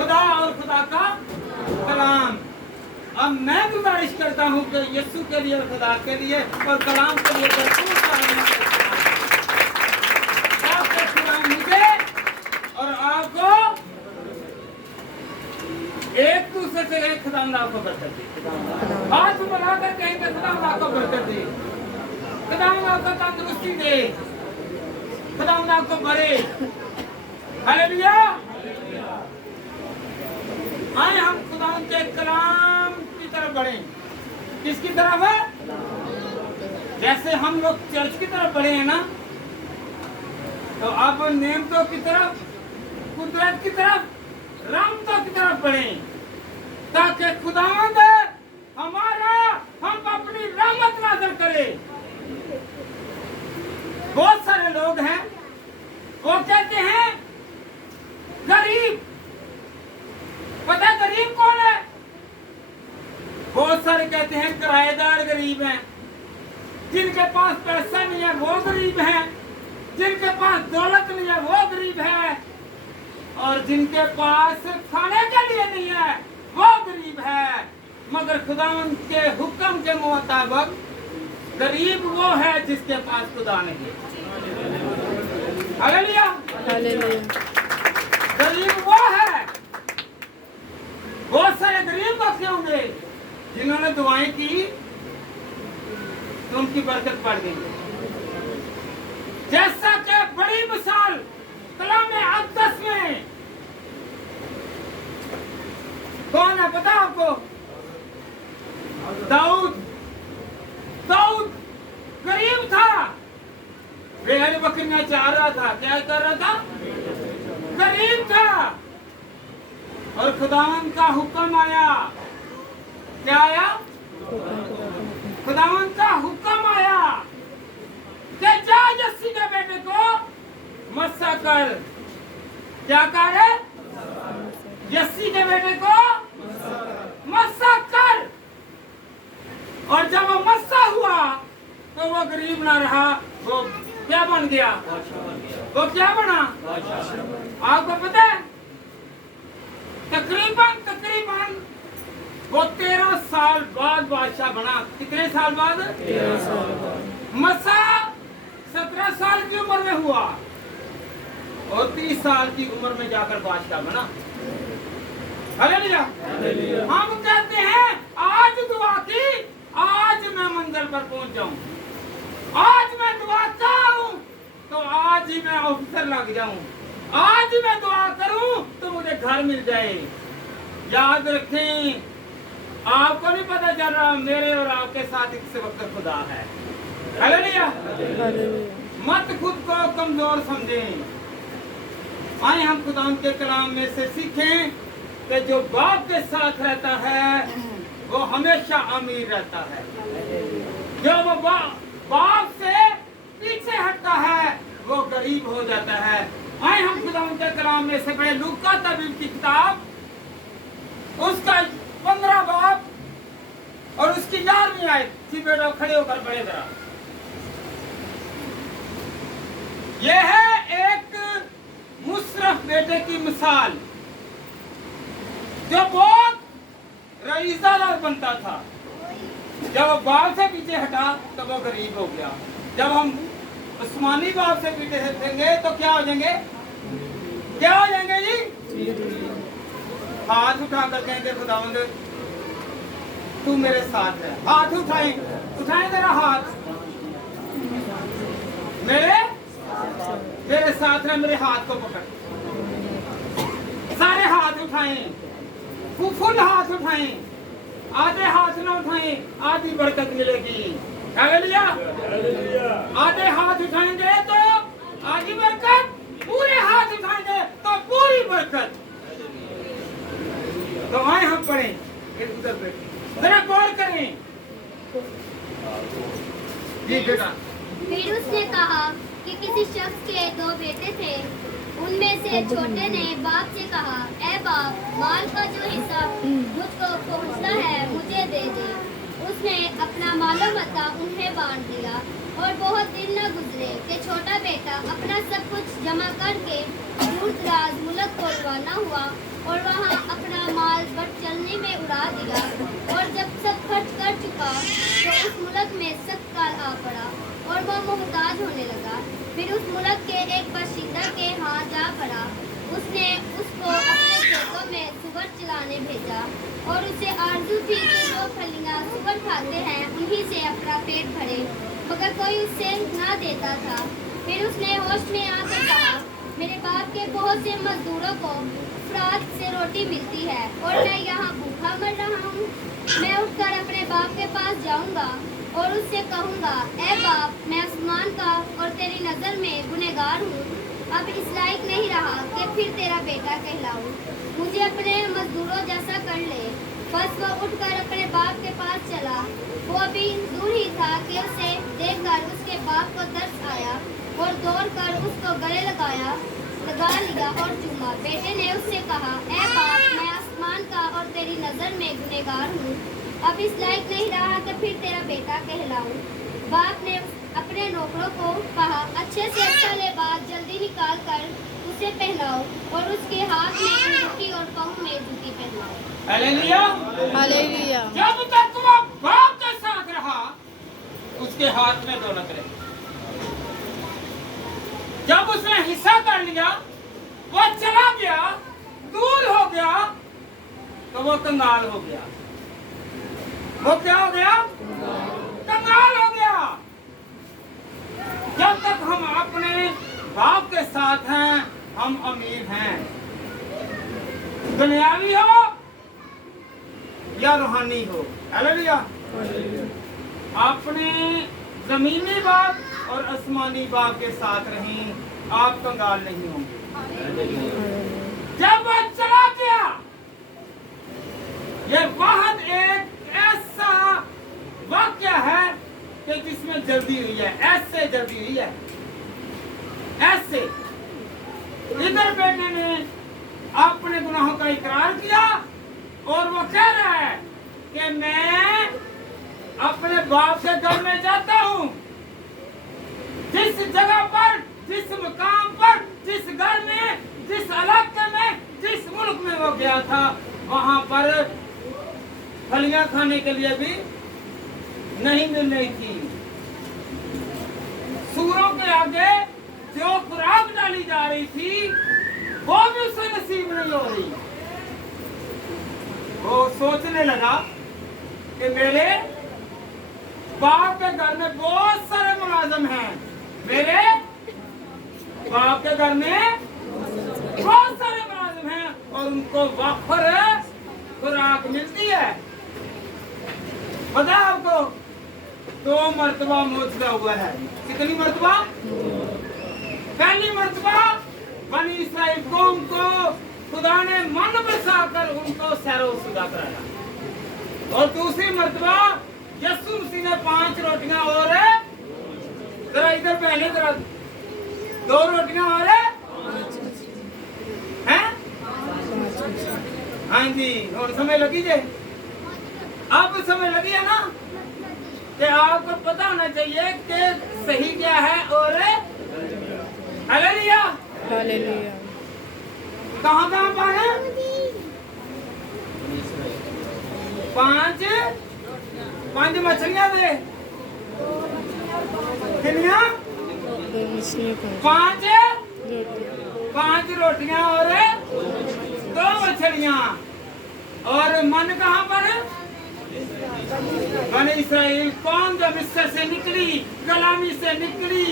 खुदा और खुदा का कलाम। अब मैं गुजारिश करता हूँ कि यीशु के लिए, खुदा के लिए और कलाम के लिए भरपूर तारीफ आपके खुदा मुझे और आपको एक दूसरे से एक खुदा आपको बरकत दे। हाथ बनाकर कहेंगे खुदा आपको बरकत दे, खुदा आपको तंदुरुस्ती दे, खुदा आपको भरे। हालेलुया। आए हम खुदा के कलाम की तरफ बढ़े। किसकी तरफ है? जैसे हम लोग चर्च की तरफ बढ़े हैं ना, तो अब नेमतों की तरफ, कुदरत की तरफ, रहमतों की तरफ बढ़े, ताकि खुदावंद हमारा हम अपनी रहमत नाज़िल करे। बहुत सारे लोग हैं वो कहते हैं गरीब। पता है गरीब कौन है? बहुत सारे कहते हैं किराएदार गरीब हैं, जिनके पास पैसा नहीं है वो गरीब हैं, जिनके पास दौलत नहीं है वो गरीब है, और जिनके पास खाने के लिए नहीं है वो गरीब है। मगर खुदावंद के हुक्म के मुताबिक गरीब वो है जिसके पास खुदा नहीं है। हालेलुया। गरीब वो है। बहुत सारे गरीब बच्चे होंगे जिन्होंने दुआएं की तो उनकी बरकत बढ़ गई। जैसा कि बड़ी मिसाल कलाम अक़दस में कौन है पता आपको? दाऊद। दाऊद गरीब था, भेड़ बकरियां चाह रहा था। क्या कर रहा था? गरीब था। और खुदावंद का हुक्म आया। क्या आया? खुदावंद का हुक्म आया कि जा यस्सी के बेटे को मस्सा कर। क्या करे? यस्सी के बेटे को मस्सा कर। और जब वो मस्सा हुआ तो वो गरीब ना रहा, वो क्या बन गया? वो क्या बना? आपको पता है? तकरीबन वो 13 साल बाद बादशाह बना। कितने साल बाद? 13 साल बाद। मस्सा 17 साल की उम्र में हुआ और 30 साल की उम्र में जाकर बादशाह बना। हालेलुया। हम कहते हैं आज दुआ की, आज मैं मंजिल पर पहुंच जाऊं, आज मैं दुआ करूं तो आज ही मैं ऑफिसर लग जाऊं, आज मैं दुआ करूं तो मुझे घर मिल जाए। याद रखें, आपको नहीं पता चल रहा, मेरे और आपके साथ इस वक्त खुदा है। हालेलुया। मत खुद को कमजोर समझें। आए हम खुदा के कलाम में से सीखें कि जो बाप के साथ रहता है वो हमेशा अमीर रहता है, जो वो बाप से पीछे हटता है वो गरीब हो जाता है। आए हम खुदा के कलाम में से पढ़े लूका तबीब की किताब, उसका 15 बाब और उसकी 11वीं आयत। जी बेटा खड़े होकर पढ़े जरा। यह है एक मुशर्रफ बेटे की मिसाल जो बहुत रईसदार बनता था। जब वो बाप से पीछे हटा तो वो गरीब हो गया। जब हम उस्मानी बाप से पीछे हटेंगे तो क्या हो जाएंगे? क्या हो जाएंगे जी? हाथ उठाकर कहेंगे खुदावंद तू मेरे साथ है। हाथ उठाएं, उठाएं तेरा हाथ। मेरे साथ है, मेरे हाथ को पकड़। सारे हाथ उठाएं, फुल हाथ उठाएं, आधे हाथ ना उठाएं, आधी बरकत मिलेगी। हालेलुया। आधे हाथ उठाएंगे तो आधी बरकत, पूरे हाथ उठाएंगे तो पूरी बरकत। तो आए हम पढ़ें, उधर बैठे जरा गौर करें। जी बेटा। फिर उसने कहा कि किसी शख्स के 2 बेटे थे। उनमें से छोटे ने बाप से कहा, ऐ बाप, माल का जो हिस्सा मुझको पहुंचना है मुझे दे दे। उसने अपना मालो मता उन्हें बांट दिया। और बहुत दिन न गुजरे कि छोटा बेटा अपना सब कुछ जमा करके दूर दराज मुल्क को रवाना हुआ और वहाँ अपना माल बट चलने में उड़ा दिया। और जब सब खर्च कर चुका तो उस मुल्क में सख्त काल आ पड़ा और वह मोहताज होने लगा। फिर उस मुल्क के एक बाशिंदा के यहाँ जा पड़ा। उसने उसको अपने खेतों में सुगर चलाने भेजा और उसे आरज़ू थी कि जो फलियाँ सुगर खाते हैं उन्हीं से अपना पेट भरे, मगर कोई उससे ना देता था। फिर उसने होश में आकर कहा, मेरे बाप के बहुत से मजदूरों को फ्रात से रोटी मिलती है और मैं यहाँ भूखा मर रहा हूँ। मैं उठकर अपने बाप के पास जाऊँगा और उससे कहूँगा, ऐ बाप, मैं आसमान का और तेरी नज़र में गुनहगार हूँ। अब इस लायक नहीं रहा कि फिर तेरा बेटा कहलाऊं। मुझे अपने मजदूरों जैसा कर ले। बस वह उठकर अपने बाप के पास चला। वो अभी दूर ही था कि उसे देखकर उसके बाप को तरस आया और दौड़कर उसको गले लगा लिया और चूमा। बेटे ने उससे कहा, ऐ बाप, मैं आसमान का और तेरी नज़र में गुनहगार हूँ। अब इस लायक नहीं रहा कि फिर तेरा बेटा कहलाऊं। बाप ने अपने नौकरों को कहा, अच्छे से अच्छा लिबास जल्दी निकाल कर उसे पहनाओ और उसके हाथ में अंगूठी और पाँव में जूती पहनाओ। Hallelujah, hallelujah. जब तक वह बाप के साथ रहा उसके हाथ में दौलत रही। जब उसने हिस्सा कर लिया, वो चला गया, दूर हो गया, तो वो कंगाल हो गया। वो क्या हो गया? कंगाल हो गया। जब तक हम अपने बाप के साथ हैं हम अमीर हैं, दुनियावी हो या रूहानी हो। हालेलुया। अपने जमीनी बाप और आसमानी बाप के साथ रहें, आप कंगाल नहीं होंगे। जब वह चला गया, ये वाहद एक ऐसा वाक्य है कि जिसमें जल्दी हुई है, ऐसे जल्दी हुई है, ऐसे। इधर बेटे ने अपने गुनाहों का इकरार किया और वो कह रहा है कि मैं अपने बाप के घर में जाता हूँ। जिस जगह पर, जिस मुकाम पर, जिस घर में, जिस इलाके में, जिस मुल्क में वो गया था, वहां पर फलियां खाने के लिए भी नहीं मिल रही थी। सूरों के आगे जो खुराक डाली जा रही थी वो भी उसे नसीब नहीं हो रही। वो सोचने लगा कि मेरे बाप के घर में बहुत सारे मुलाजिम हैं, मेरे बाप के घर में बहुत सारे मुलाजिम हैं और उनको वाफर खुराक मिलती है। पता है आपको 2 मर्तबा मौजूदा हुआ है। कितनी मर्तबा? पहली मर्तबा बनी इस्राइल कौम को खुदा ने मन बसाकर उनको सैरो-ओ-शुदा कराया और दूसरी मर्तबा यीशु मसीह ने 5 रोटियां और जरा इधर पहले जरा 2 रोटियां और हैं। हाँ जी, और समय लगी जे, अब समय लगी है ना कि आपको पता होना चाहिए कि सही क्या है और हालेलुया। हालेलुया। कहाँ पाए? 5 मछलियां दे, कितनियां? 5 रोटियां और 2 मछलियां। और मन कहाँ पर? बनी इस्राइल कौन जब मिस्र से निकली, गुलामी से निकली।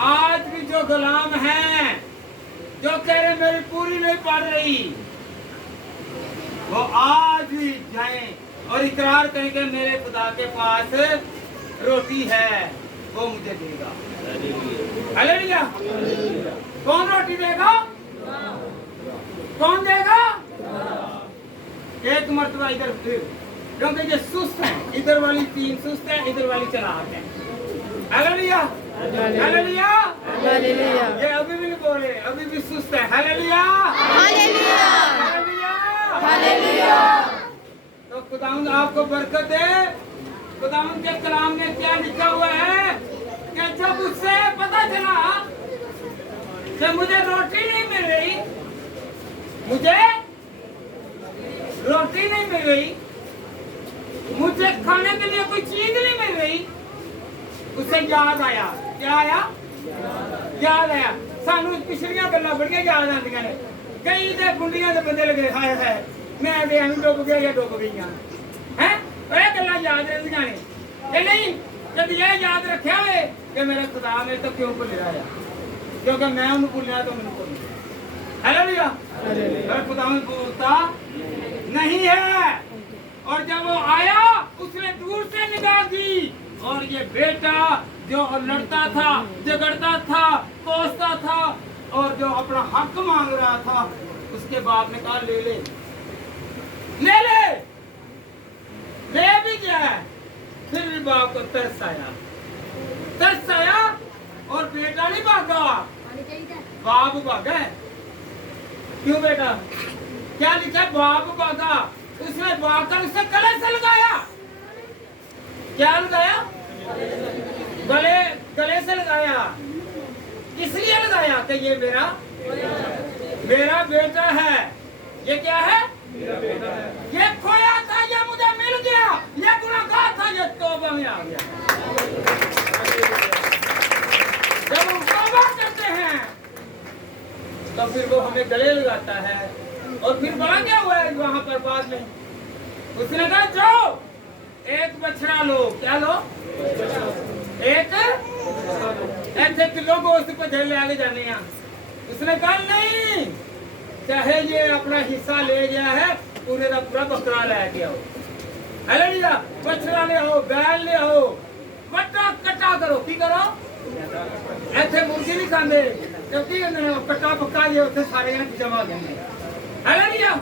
आज भी जो गुलाम हैं, जो कह रहे मेरी पूरी नहीं पड़ रही, वो आज भी जाएं और इकरार करें कि मेरे खुदा के पास रोटी है, वो मुझे देगा। हालेलुया। कौन रोटी देगा? कौन देगा? एक मर्तबा इधर फिर, क्योंकि ये सुस्त है, इधर वाली 3 सुस्त है, इधर वाली चलाहट है। हालेलुया। हालेलुया। हालेलुया। ये अभी भी नहीं बोले, अभी भी सुस्त है। हालेलुया। हालेलुया। हालेलुया। हालेलुया। तो खुदावंद आपको बरकत दे। खुदावंद के कलाम में क्या लिखा हुआ है कि जब उससे पता चला कि मुझे रोटी नहीं मिल रही, मुझे रोटी नहीं मिल रही, मुझे खाने के लिए कोई चीज नहीं मिल रही, उसे याद आया। क्या आया? याद आया। सानू पिछलियां गल्लां बड़ियां याद आंदियां ने। कई ते गुंडियां दे बंदे लगे हाय हाय मैं ते एवं डुब गया या डुब गईयां हैं। ਇਹ ਗੱਲਾਂ ਯਾਦ ਰਹਿੰਦੀਆਂ ਨੇ ਕਿ ਨਹੀਂ? ਕਦੀ ਇਹ ਯਾਦ ਰੱਖਿਆ ਵੇ ਕਿ ਮੇਰਾ ਖੁਦਾ ਮੇਰੇ ਤੋਂ ਕਿਉਂ ਭੁੱਲ ਰਿਹਾ ਹੈ, क्योंकि मैं उन्हें भूलिया तो मैंने भूल। हालेलुया। मेरा खुदा भूलता नहीं है। और जब वो आया उसने दूर से निगाह की और ये बेटा जो लड़ता था, झगड़ता था, कोसता था और जो अपना हक मांग रहा था, उसके बाप ने कहा ले ले ले ले ले भी गया है। फिर भी बाप को तरस आया और बेटा नहीं भागा, बाप भागा है। क्यों बेटा? क्या लिखा? बाप भागा। उसने भागकर उसे गले से लगाया। क्या लगाया? गले से लगाया। किस लिए लगाया? कि ये मेरा बेटा है। ये क्या है? ये खोया था, ये मुझे मिल गया। ये गुनाहगार था, ये तौबा में आ गया। जब हम तौबा करते हैं तो फिर वो हमें गले लगाता है। और फिर बड़ा क्या हुआ है वहां पर बाद में? उसने कहा जाओ एक बछड़ा लो। क्या लो? एक ऐसे किलो गोश्त को ले आगे जाने हैं। उसने कहा नहीं, चाहे ये अपना हिस्सा ले गया है पूरे का पूरा बकरा लेके आओ। हालेलुया। बछड़ा ले आओ, बैल ले आओ, कट्टा करो। की करो? ऐसे मुर्गी नहीं खाते क्योंकि कट्टा पक्का दिया उससे सारे जमा हो जाएंगे। हालेलुया।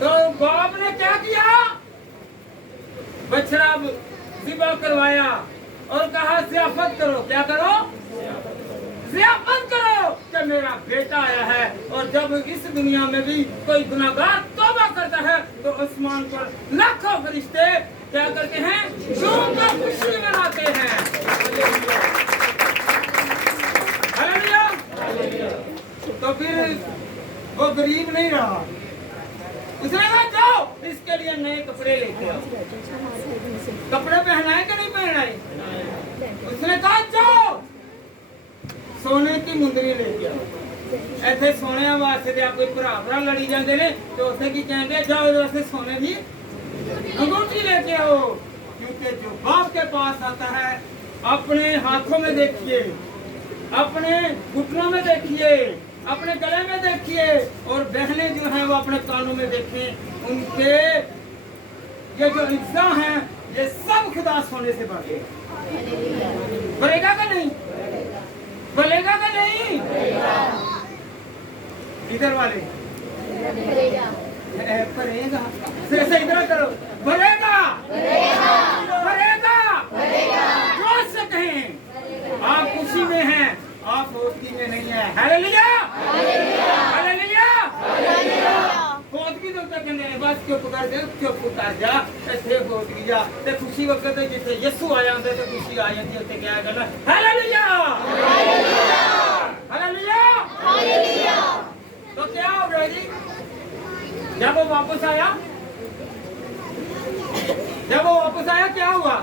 तो बाप ने क्या किया? बछड़ा ज़िबा करवाया और कहा ज़ियाफत करो। क्या करो? ज़ियाफत करो कि मेरा बेटा आया है। और जब इस दुनिया में भी कोई गुनाहगार तौबा करता है तो आसमान पर लाखों फरिश्ते क्या करते हैं? झूम कर खुशी मनाते हैं। हालेलुया। तो फिर वो गरीब नहीं रहा। उसने कहा जाओ इसके लिए नए कपड़े लेके आओ। कपड़े पहनाए कि नहीं पहनाए? उसने कहा जाओ सोने की मुंदरी लेके आओ। ऐसे सोने वास्ते ते कोई भरा लड़ी जाते ने तो उसे की कहते जाओ वास्ते सोने की अंगूठी लेके आओ। क्योंकि जो बाप के पास आता है अपने हाथों में देखिए, अपने घुटनों में देखिए, अपने गले में देखिए और बहनें जो हैं वो अपने कानों में देखें। उनके ये जो हिस्सा हैं ये सब खुदा सोने से बढ़े। बढ़ेगा का नहीं? बढ़ेगा का नहीं? इधर वाले बढ़ेगा से इधर करो। बढ़ेगा बढ़ेगा जोर से कहें। आप खुशी में हैं, आप होती में नहीं है। Hallelujah hallelujah hallelujah. होती तो कहते हैं बस चुप कर दे, चुप कर जा। ऐसे होती जा ते खुशी वक्त जिथे यीशु आ जाते तो खुशी आ जाती है। क्या करना? Hallelujah hallelujah hallelujah. तो क्या हो गया जी? जब वो वापस आया क्या हुआ?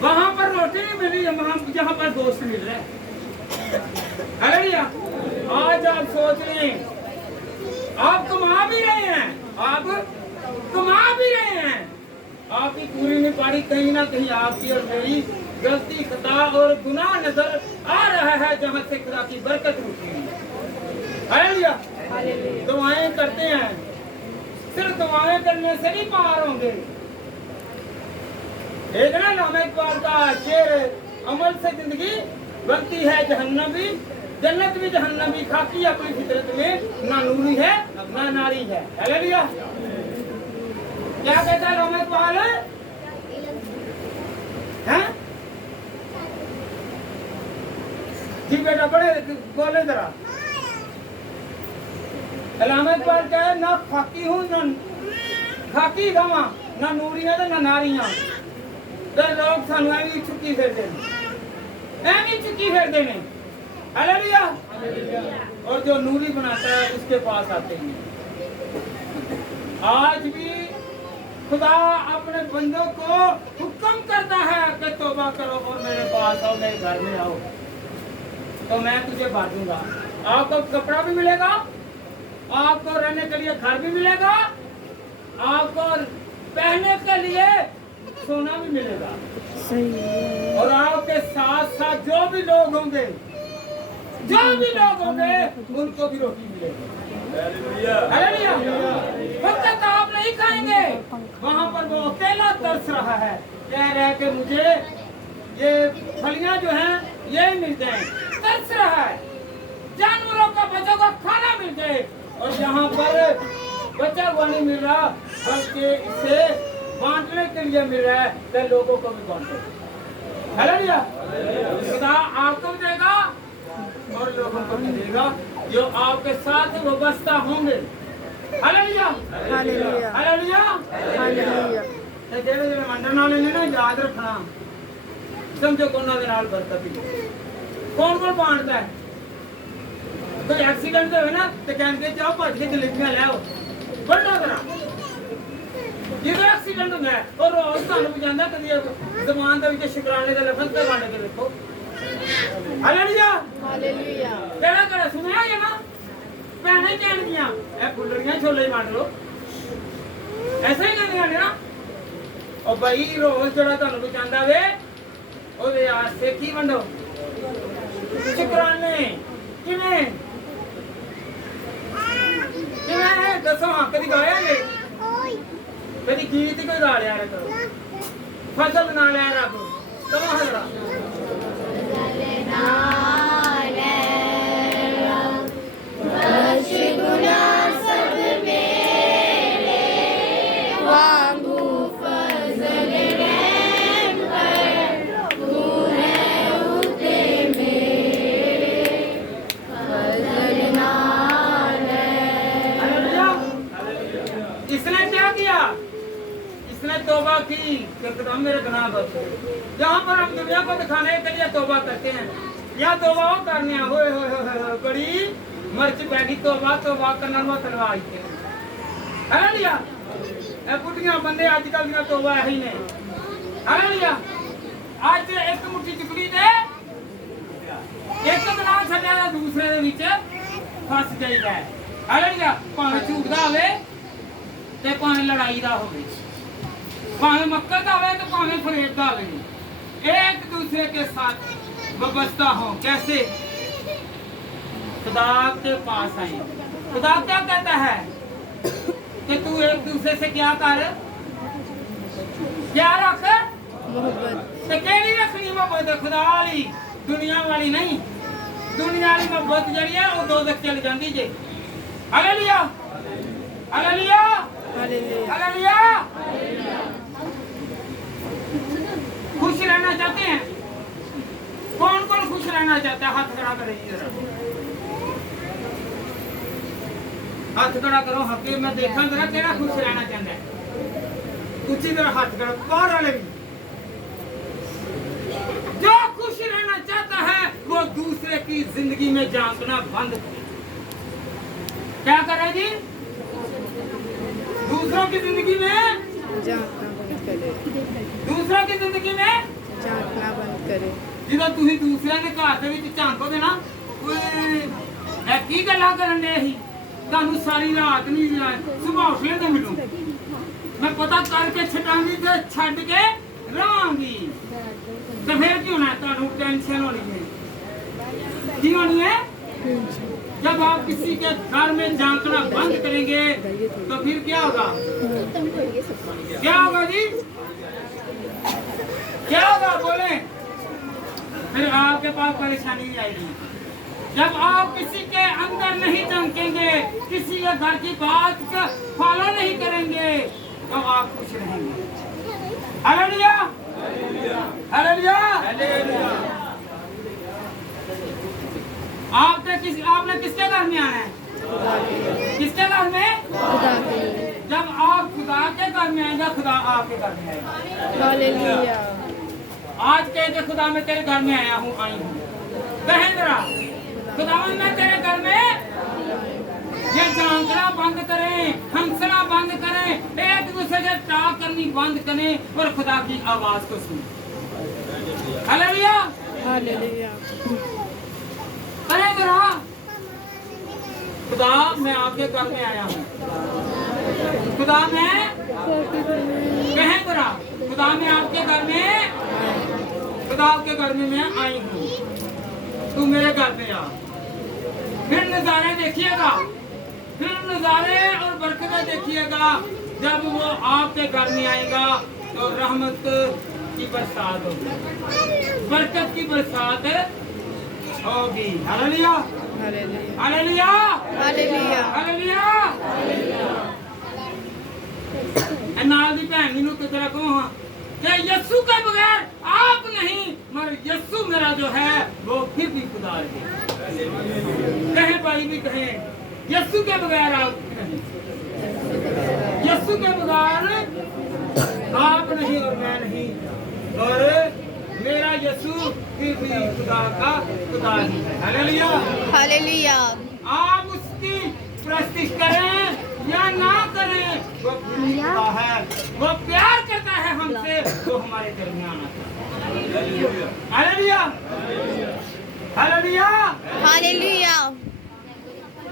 वहां पर रोटी नहीं मिली, वहां जहां पर दोस्त मिल रहे हैं। हालेलुया। आज आप सोच रहे हैं आप कमा भी रहे हैं, आप कमा भी रहे हैं, आपकी पूरी नहीं पारी। कहीं ना कहीं आपकी और मेरी गलती खता और गुनाह नजर आ रहा है जहां से खुदा की बरकत रुकी है। हालेलुया। दुआएं करते हैं, सिर्फ दुआएं करने से नहीं पार होंगे। एक ना नाम इकबाल का शेर, अमल से जिंदगी बनती है जहन्नम भी, जन्नत भी जहन्नम भी। खाकी अपनी फितरत में ना नूरी है ना नारी है। हालेलुया। क्या कहता है नाम इकबाल? हैं जी बेटा बड़े बोले जरा। अलामा इकबाल क्या है? ना खाकी हूँ ना खाकी गवा, ना नूरियां ना नारियां। तो लोग सानू एवं चुकी फिरते हैं। हालेलुया। और जो नूरी बनाता है उसके पास आते हैं। आज भी खुदा अपने बंदों को हुक्म करता है कि तौबा करो और मेरे पास आओ, मेरे घर में आओ, तो मैं तुझे बांटूंगा। आपको कपड़ा भी मिलेगा, आपको रहने के लिए घर भी मिलेगा, आपको पहनने के लिए सोना भी मिलेगा, सही है। और आपके साथ साथ जो भी लोग होंगे उनको भी रोटी मिलेगी। हालेलुया। वक्त आप नहीं खाएंगे, वहां पर वो अकेला तरस रहा है, कह रहा है कि मुझे ये फलियां जो हैं ये मिल जाए, तरस रहा है, जानवरों का बचा हुआ खाना मिल जाए, और यहाँ पर बचा हुआ नहीं मिल रहा बल्कि इसे बांटने के लिए मिल रहा है, तो लोगों को भी बांटो। हालेलुया। खुदा आपको भी देगा और लोगों को भी देगा जो आपके साथ वाबस्ता होंगे। हालेलुया। हालेलुया। हालेलुया। हालेलुया। ते जेड़े मंडन वाले ने ना याद रखना, समझो कि उन्होंने नाल बरकत ही कौन बांटता है। कोई एक्सीडेंट होवे ना ते कहंदे जाओ भज के जलेबियां ले आओ, बड़ा करा ਜਦੋਂ ਐਕਸੀਡੈਂਟ ਹੁੰਦਾ ਹੈ ਉਹ ਰੋਜ਼ ਤੁਹਾਨੂੰ ਵੀ ਜਾਂਦਾ ਕਦੀ ਜ਼ਬਾਨ ਦੇ ਵਿੱਚ ਸ਼ੁਕਰਾਨੇ ਦੇ ਲਫ਼ਜ਼ ਤੇ ਬਾਣੇ ਕੇ ਵੇਖੋ। ਹਾਲੇਲੂਇਆ। हालेलुया। ਕਿਹੜਾ ਕਿਹੜਾ ਸੁਣਿਆ ਹੈ ਨਾ, ਭੈਣਾਂ ਕਹਿਣਗੀਆਂ ਇਹ ਫੁੱਲੜੀਆਂ ਛੋਲੇ ਵੰਡ ਲਓ, ਐਸਾ ਹੀ ਕਹਿੰਦੀਆਂ ਨੇ ਨਾ। ਉਹ ਬਈ ਰੋਜ਼ ਜਿਹੜਾ ਤੁਹਾਨੂੰ ਬਚਾਉਂਦਾ ਵੇ ਉਹਦੇ ਆਸਤੇ ਕੀ ਵੰਡੋ, ਸ਼ੁਕਰਾਨੇ। ਕਿਵੇਂ ਕਿਵੇਂ ਦੱਸੋ ਹਾਂ, ਕਦੀ ਗਾਇਆ ਨੇ, कभी गीत कोई गा लिया रे, करो फसल बना लिया रब, करो हजरा तौबा की कि हम मेरे गुनाह बख्श। जहाँ पर हम दुनिया को दिखाने के लिए तौबा करते हैं, या तौबा वो करने होए बड़ी मर्च पैगी, तौबा करना वो तलवार के हालेलुया। ए बुढ़ियां बंदे आजकल दी तौबा है ही ने। हालेलुया। आज एक मुट्ठी चुकली दे एक गुनाह छड्या दूसरे दे विच फस जाईदा है। हालेलुया। भावें झूठ दा होवे ते भावें लड़ाई दा होवे, भावें मक्कर का हो तो भावें फरेब का हो, एक दूसरे के साथ वाबस्ता हो। कैसे? खुदा के पास आए। खुदा क्या कहता है कि तू एक दूसरे से क्या कर, क्या रख, मोहब्बत। तो केड़ी रखनी मोहब्बत? खुदा वाली, दुनिया वाली नहीं। दुनिया वाली मोहब्बत जड़ी है वो दो तक चल जाती जे। हालेलुया। हालेलुया। हालेलुया। खुश रहना चाहते हैं? कौन कौन खुश रहना चाहता है? हाथ खड़ा करिए, हाथ खड़ा करो। हके मैं देखा जरा केड़ा खुश रहना चाहता है, उसी तरह हाथ खड़ा। बाहर वाले भी जो खुश रहना चाहता है वो दूसरे की जिंदगी में झांकना बंद करे। क्या करे जी? दूसरों की जिंदगी में झांकना बंद करे। दूसरों की जिंदगी में झांकना बंद करे। ਜਦੋਂ ਤੁਸੀਂ ਦੂਸਰਿਆਂ ਦੇ ਘਰ ਦੇ ਵਿੱਚ ਝਾਂਕੋਗੇ ਨਾ, ਓਏ ਇਹ ਕੀ ਗੱਲਾਂ ਕਰਨ ਦੇ ਸੀ, ਤੁਹਾਨੂੰ ਸਾਰੀ ਰਾਤ ਨਹੀਂ ਸੁਬਾਹ ਉੱਠਲੇ ਤੇ ਮਿਲੂ, ਮੈਂ ਪਤਾ ਕਰਕੇ ਛੱਡਾਂਗੀ ਤੇ ਛੱਡ ਕੇ ਰਵਾਂਗੀ। ਤੇ ਫਿਰ ਕੀ ਹੋਣਾ? ਤੁਹਾਨੂੰ टेंशन होनी है। की होनी है? जब आप किसी के घर में झांकना बंद करेंगे तो फिर क्या होगा? क्या होगा जी? क्या होगा? बोले। फिर आपके पास परेशानी आएगी। जब आप किसी के अंदर नहीं झांकेंगे, किसी के घर की बात का फॉलो नहीं करेंगे, तो आप खुश रहेंगे। हालेलुया। हालेलुया। हालेलुया। आपने किसके घर में आना है? किसके घर में? खुदा के। जब आप खुदा के घर में आएंगे, खुदा आपके घर में आएगा। हालेलुया। आज कह के खुदा मैं तेरे घर में आया हूँ, आई हूँ। कहें जरा, खुदावन मैं तेरे घर में, ये झांकना बंद करें, हंसना बंद करें, सके टाक करनी बंद करें और खुदा की आवाज को सुने। हालेलुया। हालेलुया। करें जरा, खुदा मैं आपके घर में आया हूँ। खुदा मैं कहें जरा, खुदा मैं आपके घर में, खुदा आपके घर में मैं आई हूँ, तू मेरे घर में आ। फिर नजारे देखिएगा, फिर नजारे और बरकतें देखिएगा। जब वो आपके घर में आएगा तो रहमत की बरसात होगी, बरकत की बरसात होगी। Hallelujah, hallelujah. Hallelujah, hallelujah. Hallelujah. नाल दी भैन नूं किधर कहो हाँ कि यीशु के बगैर आप नहीं, मगर यीशु मेरा जो है वो फिर भी खुदा है। कहे भाई भी कहे यीशु के बगैर आप नहीं, यीशु के बगैर आप नहीं और मैं नहीं, और मेरा यीशु फिर भी खुदा का खुदा ही है। Hallelujah, hallelujah. आप उसकी प्रस्तुति करें या ना करें, वो फिर भी खुदा है, वो प्यार करता है हमसे, वो हमारे दरमियान आता है। Hallelujah, hallelujah. हालेलुया।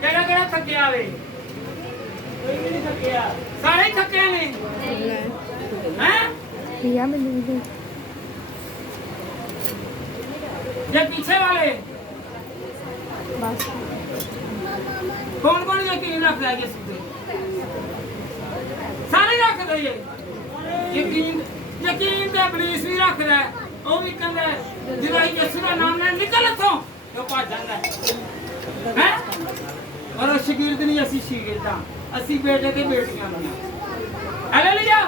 केड़ा केड़ा थकिया वे? कोई भी नहीं थकिया, सारे ही थके ने हैं। या मैंने ये पीछे वाले बस कौन कौन यकीन रखता है यीशु पे? सारे रख दे ये यकीन, यकीन ते इब्लीस भी रख रहा है। वो भी कहता है जिदा यीशु का नाम ले निकल इथों तो भज जाता है, हैं? और वो शागिर्द नहीं, असी शागिर्दां, असी बेटे ते बेटियां नहीं। हालेलुया।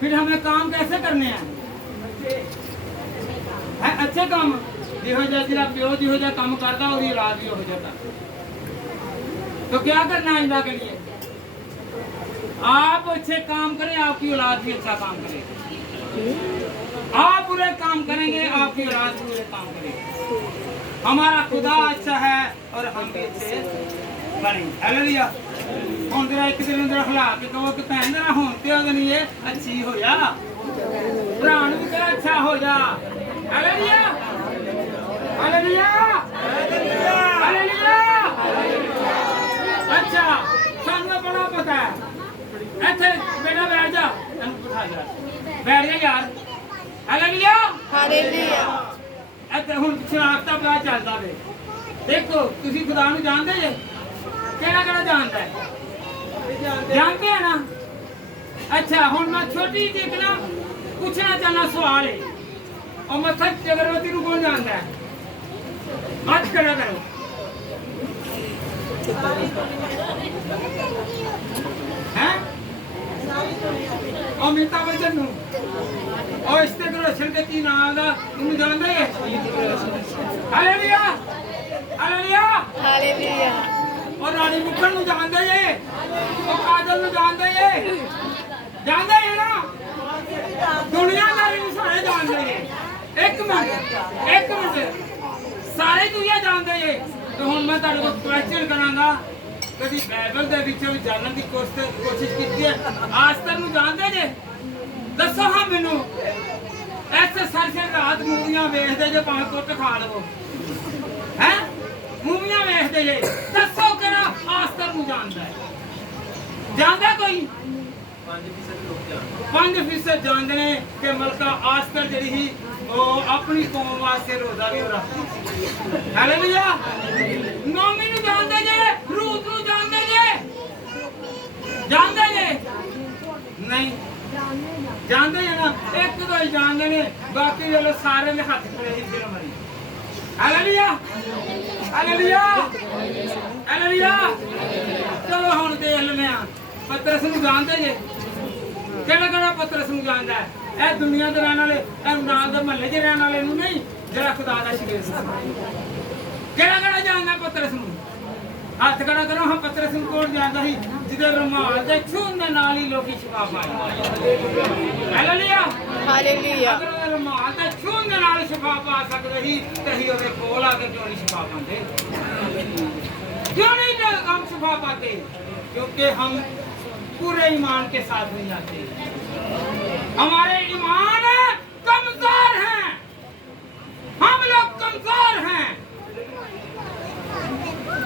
फिर हमें काम कैसे करने हैं? है अच्छे काम जिहो जिहा प्यो जिहो जिहा काम करता उसकी औलाद भी हो जाता। तो क्या करना है इंदा के लिए? आप अच्छे काम करें, आपकी औलाद भी अच्छा काम करे। आप बुरे काम करेंगे, आपकी औलाद भी बुरे काम करेगी। हमारा खुदा अच्छा है और हम भी अच्छे बनेंगे। हालेलुया। ਹੁਣ ਤੇਰਾ ਇੱਕ ਦਿਨ ਅੰਦਰ ਹਲਾ ਕੇ ਕਹੋ ਕਿ ਭੈਣ ਤੇਰਾ ਹੁਣ ਤੇ ਉਹਦੇ ਨਹੀਂ ਇਹ ਅੱਛੀ ਹੋ ਜਾ, ਭਰਾ ਨੂੰ ਵੀ ਤੇਰਾ ਅੱਛਾ ਹੋ ਜਾ। Hallelujah, hallelujah, hallelujah. ਅੱਛਾ, ਸਾਨੂੰ ਬੜਾ ਪਤਾ ਹੈ। ਇੱਥੇ ਬੇਟਾ ਬੈਠ ਜਾ, ਤੈਨੂੰ ਬਿਠਾ ਜਾ, ਬੈਠ ਜਾ ਯਾਰ। Hallelujah, hallelujah. ਇੱਥੇ ਹੁਣ ਸ਼ਰਾਕਤ ਦਾ ਵਿਆਹ ਚੱਲਦਾ ਵੇ। ਦੇਖੋ ਤੁਸੀਂ ਖੁਦਾ ਨੂੰ ਜਾਣਦੇ ਜੇ? ਕਿਹੜਾ ਕਿਹੜਾ ਜਾਣਦਾ ਹੈ? जानते हैं ना? अच्छा हुण मैं छोटी जी एक ना पूछना चाहना सवाल है, और मत्था चक्रवर्ती को कौन जानता है? हाथ खड़ा करो। हैं? और अमिताभ बच्चन नूं और ऋतिक रोशन के की नाम दा तुम जानते है? Hallelujah, hallelujah, hallelujah. और रानी मुखर ਨੂੰ ਜਾਣਦੇ ਜੇ? ਉਹ ਕਾਜਲ ਨੂੰ ਜਾਣਦੇ ਜੇ? ਜਾਣਦੇ ਹੈ ਨਾ? ਦੁਨੀਆਦਾਰੀ ਨੂੰ ਸਾਰੇ ਜਾਣਦੇ ਜੇ। ਇੱਕ ਮਿੰਟ ਸਾਰੇ ਦੁਨੀਆ ਜਾਣਦੇ ਜੇ। ਤੇ ਹੁਣ ਮੈਂ ਤੁਹਾਡੇ ਕੋਲ ਕੁਐਸਚਨ ਕਰਾਂਗਾ, ਕਦੀ ਬਾਈਬਲ ਦੇ ਵਿੱਚੋਂ ਵੀ ਜਾਣਨ ਦੀ ਕੋਸ਼ਿਸ਼ ਕੀਤੀ ਹੈ? ਆਸਤਰ ਨੂੰ ਜਾਣਦੇ ਜੇ? ਦੱਸੋ ਹਾਂ ਮੈਨੂੰ। ਐਸੇ ਸਾਰੀ ਰਾਤ ਮੂਵੀਆਂ ਵੇਖਦੇ ਜੇ, ਭਾਵੇਂ ਕੁੱਟ ਖਾ ਲਵੋ, ਹੈ ਮੂਵੀਆਂ ਵੇਖਦੇ ਜੇ। ਦੱਸੋ ਕਿਹੜਾ ਆਸਤਰ ਨੂੰ ਜਾਣਦਾ ਹੈ? ਜਾਣਦਾ ਕੋਈ? 5% ਜਾਣਦੇ ਨੇ ਕਿ ਮਲਕਾ ਆਸਤਰ ਜਿਹੜੀ ਸੀ ਉਹ ਆਪਣੀ ਕੌਮ ਵਾਸਤੇ ਰੋਜ਼ਾ ਵੀ ਰੱਖਦੀ ਸੀ। ਹਾਲੇਲੂਇਆ। ਨੋਮੀ ਨੂੰ ਜਾਣਦੇ ਜੇ? ਰੂਤ ਨੂੰ ਜਾਣਦੇ ਜੇ? ਜਾਣਦੇ ਜੇ? ਨਹੀਂ ਜਾਣਦੇ ਜੇ ਨਾ? ਇੱਕ ਦੋ ਹੀ ਜਾਣਦੇ ਨੇ, ਬਾਕੀ ਜਿਹੜੇ ਸਾਰੇ ਦੇ ਹੱਥ ਖੜੇ ਸੀ ਸਿਰ ਮਰੀ। Hallelujah, hallelujah, hallelujah. ਚਲੋ ਹੁਣ ਦੇਖ ਲੈਂਦੇ ਆ ਪਤਰਸ ਨੂੰ ਜਾਣਦੇ ਜੇ? ਕਿਹੜਾ ਕਿਹੜਾ ਪਤਰਸ ਨੂੰ ਜਾਣਦਾ ਹੈ? ਇਹ ਦੁਨੀਆ ਦੇ ਰਹਿਣ ਵਾਲੇ, ਇਹ ਨਾਲ ਦੇ ਮਹੱਲੇ 'ਚ ਰਹਿਣ ਵਾਲੇ ਨੂੰ ਨਹੀਂ, ਜਿਹੜਾ ਖੁਦਾ ਦਾ ਸ਼ਗੀਰ ਸੀ। ਕਿਹੜਾ ਕਿਹੜਾ ਜਾਣਦਾ ਪਤਰਸ ਨੂੰ? ਹੱਥ ਖੜਾ ਕਰੋ। ਹਾਂ, ਪਤਰਸ ਨੂੰ ਕੌਣ ਜਾਣਦਾ ਸੀ? ਜਿਹਦੇ ਰੁਮਾਲ ਦੇ ਛੂਹਣ ਦੇ ਨਾਲ ਹੀ ਲੋਕੀ ਸ਼ਿਫਾ ਪਾਏ। Hallelujah, hallelujah. ਅਗਰ ਉਹ ਰੁਮਾਲ ਦੇ ਛੂਹਣ ਦੇ ਨਾਲ ਸ਼ਿਫਾ ਪਾ ਸਕਦੇ ਸੀ ਤੇ ਅਸੀਂ ਉਹਦੇ ਕੋਲ ਆ ਕੇ ਕਿਉਂ ਨਹੀਂ ਸ਼ਿਫਾ ਪਾਉਂਦੇ? क्यों नहीं हम शिफा पाते? क्योंकि हम पूरे ईमान के साथ नहीं जाते। हमारे ईमान कमजोर हैं, हम लोग कमजोर हैं।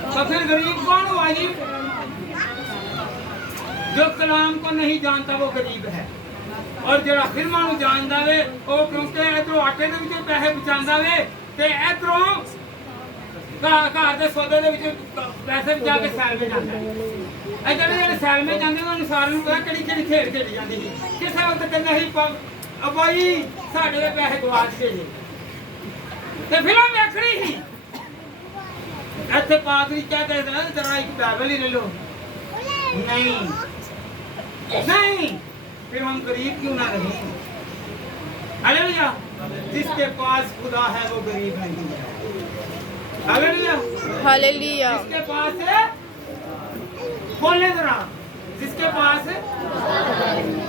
तो फिर गरीब कौन हुआ जी? जो कलाम को नहीं जानता वो गरीब है, और जरा फिर मानू जानता वे वो क्योंकि इधरों आटे के विच पैसे बचांदा वे ते इधरों घर के सौदे के विच पैसे बचा के सैल में जाता है। इधर ਜਿਹੜੇ सैल में जाते उन्होंने सारे पता किहड़ी किहड़ी खेड खेडी जाती थी। किसी वक्त कहते ही अबाई साढ़े पैसे गवाच गए जी, ते फिल्म वेखनी ही इत्थे पादरी क्या कहता जरा एक बाइबल ही ले लो। नहीं नहीं, फिर हम गरीब क्यों ना रहे। हालेलुया, जिसके पास खुदा है वो गरीब नहीं है। Hallelujah hallelujah. जिसके पास है बोले जरा, जिसके पास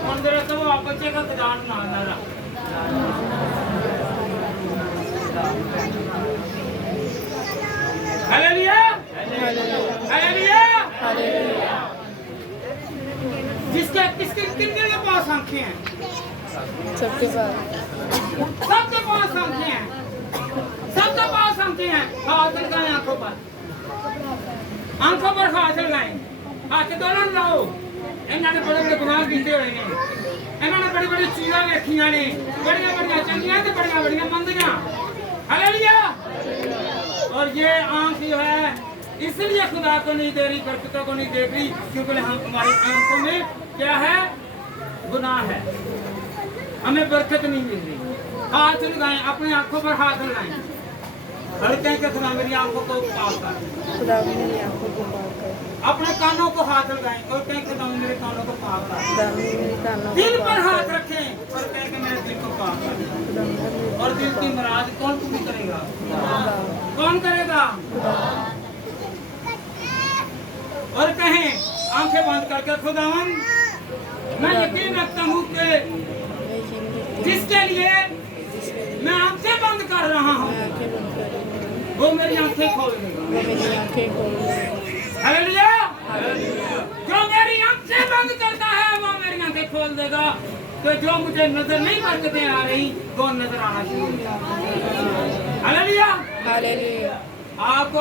कौन जरा तो वो आप बच्चे का खजान ना जरा। Hallelujah hallelujah hallelujah. जिसके किसके कितने के पास आंखें हैं? सबके पास, सबके पास आंखें हैं, सबके पास आंखें हैं। हाथ लगाएं आंखों पर, आंखों पर हाथ लगाएं, हाथ दोनों लाओ। इन्होंने बड़े बड़े गुनाह किए हुए हैं, इन्होंने बड़ी बड़ी चीज़ें देखियां ने, बड़ियां बड़ियां चंगियां ते बड़ियां बड़ियां मंदियां। हालेलुया। और ये आंख जो है इसलिए खुदा को नहीं दे रही, बरकतों को नहीं देख रही, क्योंकि हम हमारी आंखों में क्या है? गुनाह है, हमें बरकत नहीं मिल रही। हाथ लगाएं, अपनी आंखों पर हाथ लगाएं और कहें कि खुदा मेरी आंखों को पाक कर, खुदा मेरी आंखों को पाक कर। अपने कानों को हाथ लगाएं और कहें खुदा मेरे कानों को पाक कर। खुदा मेरे कानों दिल को पर पाक हाथ कर। रखें और कहें कि मेरे दिल को पाक कर। खुदा मेरे और दिल की मुराद कौन पूरी करेगा? खुदा कौन करेगा? और कहें आंखें बंद करके खुदावन मैं यकीन रखता हूँ कि जिसके लिए मैं आंखें बंद कर रहा हूँ आंखें बंद कर, वो मेरी आंखें खोल देगा। वो मेरी आंखें खोल दे। हालेलुया। जो मेरी आंखें बंद करता है वो मेरी आंखें खोल देगा। तो जो मुझे नजर नहीं बरकतें आ रही वो नजर आना शुरू हो जाएगी। हालेलुया। हालेलुया। आपको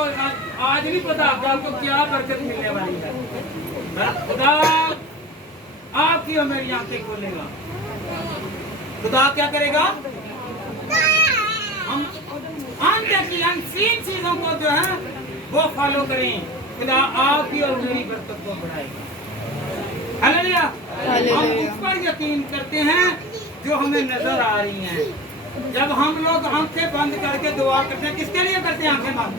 आज नहीं पता आपको क्या बरकत मिलने वाली है। खुदा आपकी और मेरी आंखें खोलेगा। खुदा क्या करेगा? हम अनदेखी अनसीन चीजों को जो है वो फॉलो करें। खुदा आपकी और मेरी बरकत को बढ़ाएगा। हालेलुया। हम उस पर यकीन करते हैं जो हमें नजर आ रही हैं। जब हम लोग आंखें बंद करके दुआ करते हैं, किसके लिए करते हैं आंखें बंद?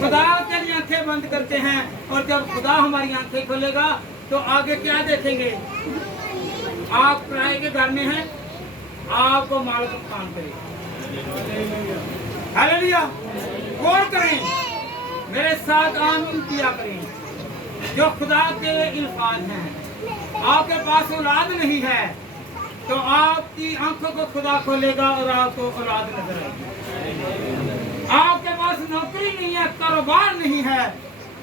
खुदा के लिए आंखें बंद करते हैं। और जब खुदा हमारी आंखें खोलेगा तो आगे क्या देखेंगे? आप किराए के घर में हैं, आपको मालिक काम करेगा। हालेलुया। गौर करें, मेरे साथ आमीन किया करें। जो खुदा के इल्फाज हैं, आपके पास औलाद नहीं है तो आपकी आंखों को खुदा खोलेगा और आपको औलाद नजर आएगी। आपके पास नौकरी नहीं है, कारोबार नहीं है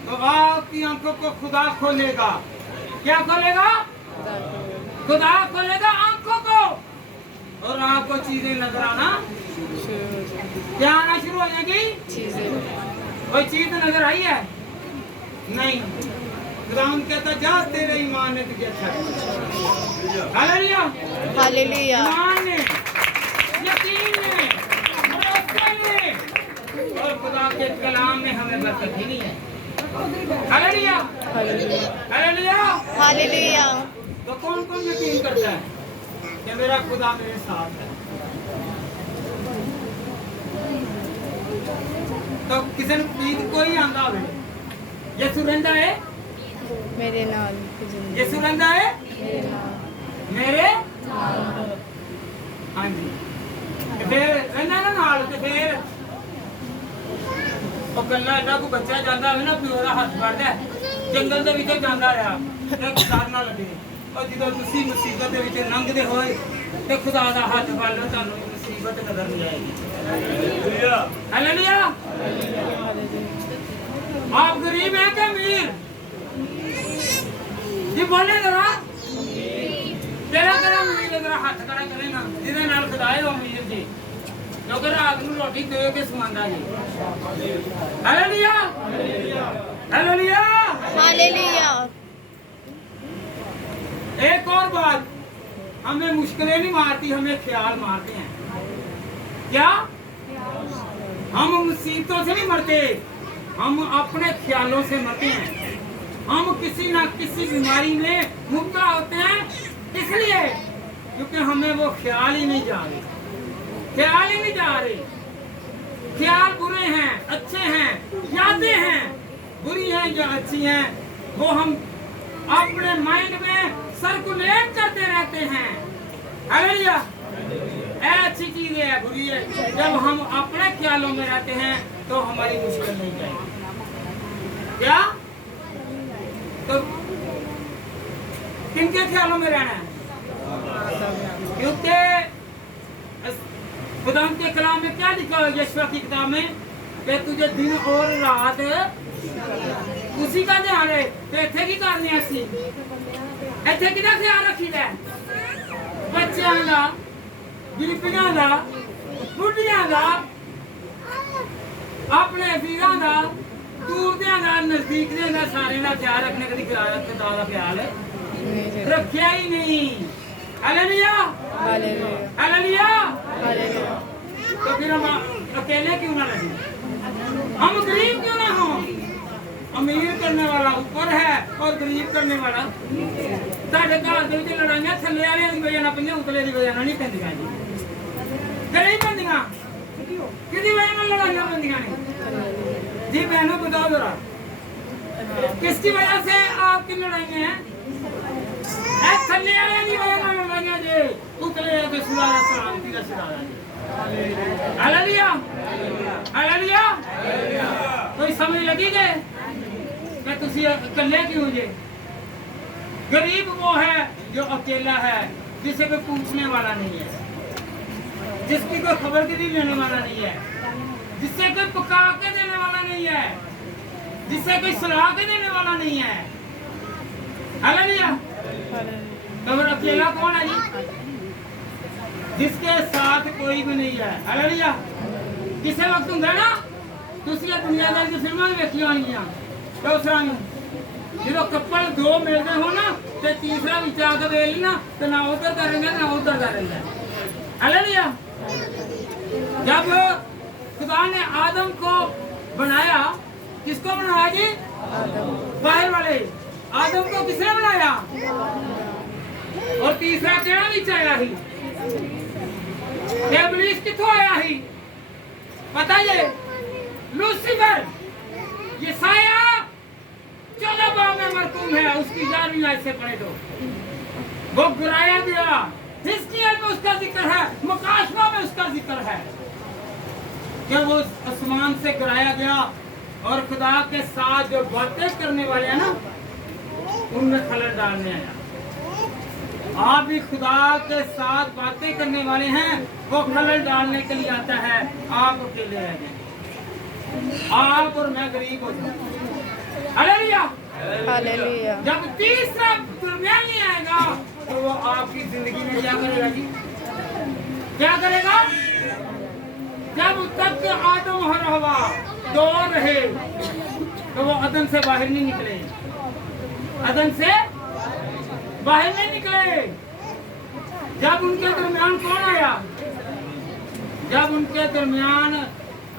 तो आपकी आंखों को खुदा खोलेगा। क्या खोलेगा? खुदा खोलेगा आंखों को और आपको चीजें नजर आना क्या आना शुरू हो जाएगी। कोई चीज नजर आई है? नहीं। खुदावंद कहता जा तेरे ईमान ने तुझे अच्छा किया। हालेलुया। हालेलुया। ईमान ने, यकीन ने, भरोसे ने और खुदा के कलाम में हमें बरकत ही नहीं है। हालेलुया। हालेलुया। हालेलुया। हालेलुया। तो कौन कौन यकीन करता है कि मेरा खुदा मेरे साथ है? तो किसी ने प्लीज कोई आंदा हो यसु रहिंदा है मेरे नाल जिंदगी यसु रहिंदा है मेरे नाल मेरे हाँ जी ते फिर रहिंदा ना नाल ते फिर ਉਹ ਕੱਲਾ ਐਡਾ ਕੋ ਬੱਚਾ ਜਾਂਦਾ ਹੋਵੇ ਨਾ ਪਿਓ ਦਾ ਹੱਥ ਫੜਦਾ ਜੰਗਲ ਦੇ ਵਿੱਚੋਂ ਜਾਂਦਾ ਰਿਹਾ ਤੇ ਡਰ ਨਾ ਲੱਗੇ ਔਰ ਜਦੋਂ ਤੁਸੀਂ ਮੁਸੀਬਤ ਦੇ ਵਿੱਚ ਲੰਘਦੇ ਹੋਏ ਤੇ ਖੁਦਾ ਦਾ ਹੱਥ ਫੜ ਲਓ ਤੁਹਾਨੂੰ ਮੁਸੀਬਤ ਨਜ਼ਰ ਨਹੀਂ ਆਏਗੀ। ਹਾਲੇਲੂਇਆ। आप गरीब हैं क्या अमीर? जी बोले जरा तेरा तेरा उम्मीद जरा हाथ खड़ा करे ना जिदे नाल खुदाए उम्मीद जी क्योंकि रात ਨੂੰ ਰੋਟੀ ਦੇ ਕੇ ਸਮਾਂਦਾ ਜੀ ਹਾਲੇਲੂया हालेलुया हालेलुया। एक और बात, हमें मुश्किलें नहीं मारती, हमें ख्याल मारते हैं। क्या हम मुसीबतों से नहीं मरते, हम अपने ख्यालों से मरते हैं। हम किसी ना किसी बीमारी में मुब्तला होते हैं, इसलिए क्योंकि हमें वो ख्याल ही नहीं जा रहे, ख्याल ही नहीं जा रहे। ख्याल बुरे हैं, अच्छे हैं, यादें हैं बुरी हैं या अच्छी हैं, वो हम अपने माइंड में सर्कुलेट करते रहते हैं। हालेलुया। अच्छी चीज है बुरी है, जब हम अपने ख्यालों में रहते हैं तो हमारी मुश्किल नहीं जाएगी। क्या तो किनके ख्यालों में रहना है? क्योंकि खुदा के कलाम में क्या लिखा है यशवा की किताब में कि तुझे दिन और रात उसी का ध्यान है। तो इत्थे की करनी असी इत्थे किहदा ख्याल रखीदा है? बच्चों का, बीबियां का, बुढ़ियां का, अपने वीरां का, दूरदियां का, नजदीकियां का, सारे का ख्याल रखने कदी खुदा का ख्याल रखिया ही नहीं। Hallelujah hallelujah hallelujah. तो फिर हम अकेले क्यों ना रहें, हम गरीब क्यों ना हो? अमीर करने वाला ऊपर है और गरीब करने वाला साढ़े घर के विच लड़ाइयां थल्ले वाले की वजह नाल पेंदियां, उतले की वजह नाल नहीं पेंदियां जी। गरीब पेंदियां किहदी वजह नाल लड़ाइयां पेंदियां ने जी? बहनों बताओ जरा, किसकी वजह से आपकी लड़ाइयां हैं? थल्ले वाले की वजह नाल लड़ाइयां जी, उतले के सुधारा सलामती का सुधारा जी। Hallelujah hallelujah. कोई समझ लगी जे कि तुसी अकेले क्यों जे? गरीब वो है जो अकेला है, जिसे कोई पूछने वाला नहीं है, जिसकी कोई खबर गिरी लेने वाला नहीं है, जिससे कोई पका के देने वाला नहीं है, जिससे कोई सलाह के देने वाला नहीं है। हालेलुया। तो फिर अकेला कौन है जी? जिसके साथ कोई भी नहीं है। हालेलुया। किसी वक्त हुंदा ना, तुसी दुनियादारी की फिल्मां देखी होणगियां, तो उस तरह जो कपल दो मिलते हो ना, तो तीसरा भी आके वेख लेना, तो ना उधर का रहेंगे ना उधर का रहेंगे। हालेलुया। जब खुदा ने आदम को बनाया, किसको बनाया जी? बाहर वाले आदम को किसने बनाया? और तीसरा केड़ा विच आया ही? इब्लीस किथों आया ही? पता है? लूसीफर। यशाया 14 बाब में मरकूम है, उसकी 11वीं आयत से पढ़े तो वो गिराया गया। हिजकिय्याह में उसका जिक्र है, मुकाशवा में उसका जिक्र है कि वो आसमान से गिराया गया और खुदा के साथ जो बातें करने वाले हैं ना, उनमें खलल डालने आया। आप भी खुदा के साथ बातें करने वाले हैं, वो खलल डालने के लिए आता है। आप अकेले रह जाएंगे, आप और मैं गरीब हो जाएंगे। Hallelujah hallelujah. जब तीसरा दरमियानी आएगा तो वो आपकी जिंदगी में क्या करेगा जी? क्या करेगा? जब तक आदम और हवा दो रहे तो वो अदन से बाहर नहीं निकले, अदन से बाहर नहीं निकले। जब उनके दरमियान कौन आया? जब उनके दरमियान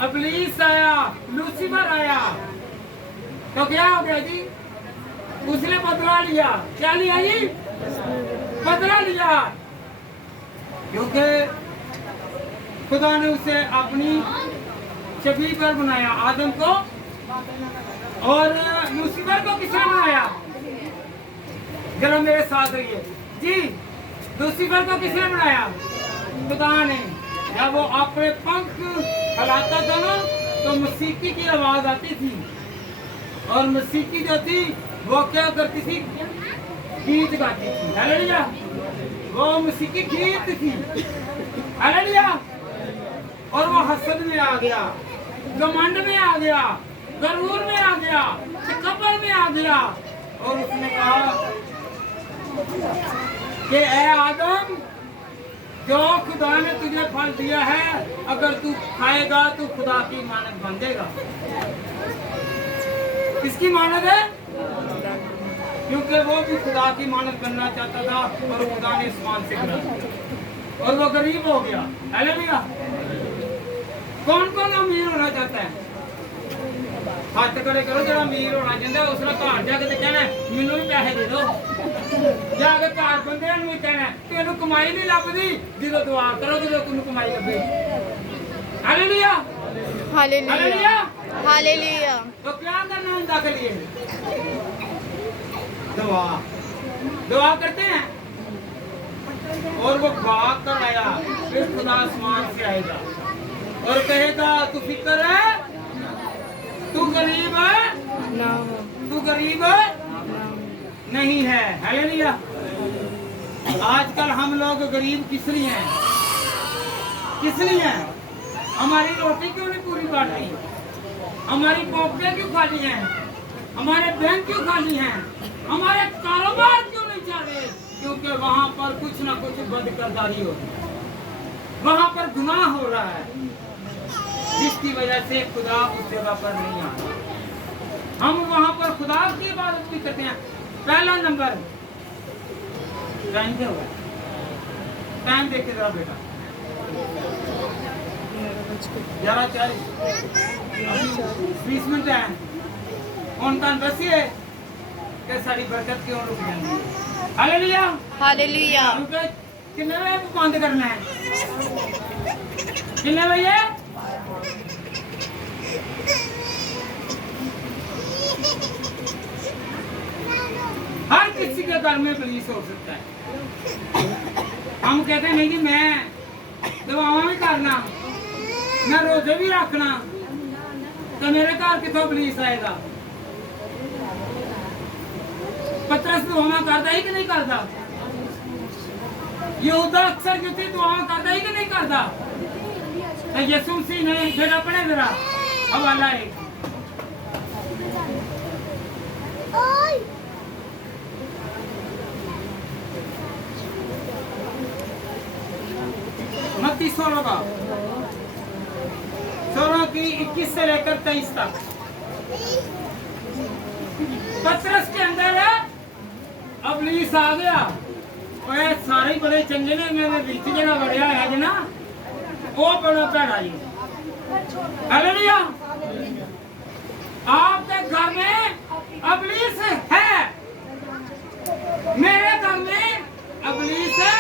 इब्लीस आया, लूसीफर आया, तो क्या हो गया जी? उसने बदला लिया। क्या लिया जी? बदला लिया। क्योंकि खुदा ने उसे अपनी छवि पर बनाया, आदम को। और लूसीफर को किसने बनाया? जरा मेरे साथ रहिए जी। लूसीफर को किसने बनाया? खुदा ने। जब वो अपने पंख फैलाता था ना, तो मसीकी की आवाज आती थी, और मसीकी जो थी वो क्या करती थी? गीत गाती थी। हालेलुया। वो मसीकी गीत थी। हालेलुया। और वो हसद में आ गया, घमंड में आ गया, गरूर में आ गया, तकब्बुर में आ गया, और उसने कहा कि ए आदम, जो खुदा ने तुझे फल दिया है, अगर तू खाएगा तो खुदा की मानद बन जाएगा। किसकी मानद है? क्योंकि वो भी खुदा की मानद बनना चाहता था और खुदा ने आसमान से गिरा दिया और वो गरीब हो गया। हालेलुया। कौन कौन अमीर होना चाहता है? हाथ खड़े करो। जो अमीर होना चाहता है उसने घर जाके तो कहना मैनू भी पैसे दे दो। जाके घर बंदे भी कहना तेन कमाई नहीं लभदी, जो दुआ करो तो तेन कमाई लभे। Hallelujah hallelujah hallelujah. तो क्या करना है उनके लिए? दुआ दुआ करते हैं और वो भाग कर आया, फिर खुदा आसमान से आएगा और कहेगा तू फिक्र है, तू गरीब है, ना हो तू गरीब है नहीं है। हालेलुया। आजकल हम लोग गरीब किस लिए हैं? किस लिए हैं? हमारी रोटी क्यों नहीं पूरी पड़ रही? हमारी पॉकेटें क्यों खाली हैं? हमारे बैंक क्यों खाली हैं? हमारे कारोबार क्यों नहीं चल रहे? क्योंकि वहां पर कुछ ना कुछ बदकिरदारी हो रही है, वहां पर गुनाह हो रहा है, जिसकी वजह से खुदा उस जगह पर नहीं आता। हम वहां पर खुदा की इबादत भी करते हैं। पहला नंबर टाइम क्या हुआ? टाइम देख के जरा बेटा 11:40 20 मिनट है। कौन कौन दसिए कि सारी बरकत क्यों रुक जाती है? Hallelujah hallelujah. कितने बजे बंद करना है? कितने बजे? हर किसी के घर में पुलिस हो सकता है। हम कहते हैं नहीं जी मैं दवावां भी करना, मैं रोजे भी रखना, तो मेरे घर कितों पुलिस आएगा? पतरस दुआवां करता ही कि नहीं करता? यहूदा अक्सर युति दुआवां करता ही कि नहीं करता? तो यीशु मसीह ने बेटा पढ़े जरा हवाला है। मत्ती 16 की 21 से लेकर 23 तक। पतरस के अंदर अबलीस आ गया। ओए सारे ही बड़े चंगे ने, मेरे बीच जना बढ़िया है जना वो बड़ा भैड़ा जी। हालेलुया। आपके घर में अबलीस है, मेरे घर में अबलीस है।